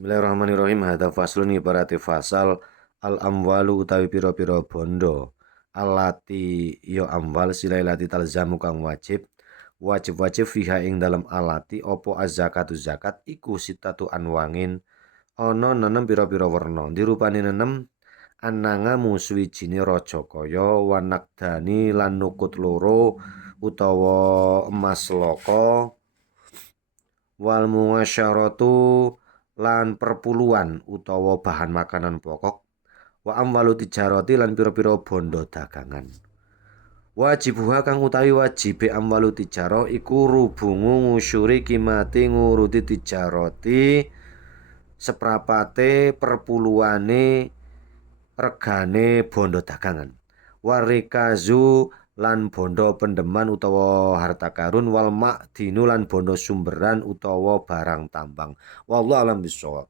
Bismillahirrahmanirrahim. Hadza faslun ibarate fasal al amwalu utawi pira-pira bondo. Alati ya amwal silailati talzamu kang wajib fiha ing dalam alati opo az-zakatu zakat iku sitatu anwangin ana nenem pira-pira werna. Dirupani nenem anangamu suwijine raja kaya wanakdani lan nukut loro utawa emas loko wal muasyaratu lan perpuluhan utawa bahan makanan pokok wa amwalu tijarati lan pira-pira bondo dagangan. Wajibuha kang utawi wajibe amwalu tijaro iku rubungu ngusyuri kimati nguruti tijarati seprapate perpuluhane regane bondo dagangan. Warikazu lan bondo pendeman utawa harta karun wal makdinu lan bondo sumberan utawa barang tambang. Wallahu alam bisawab.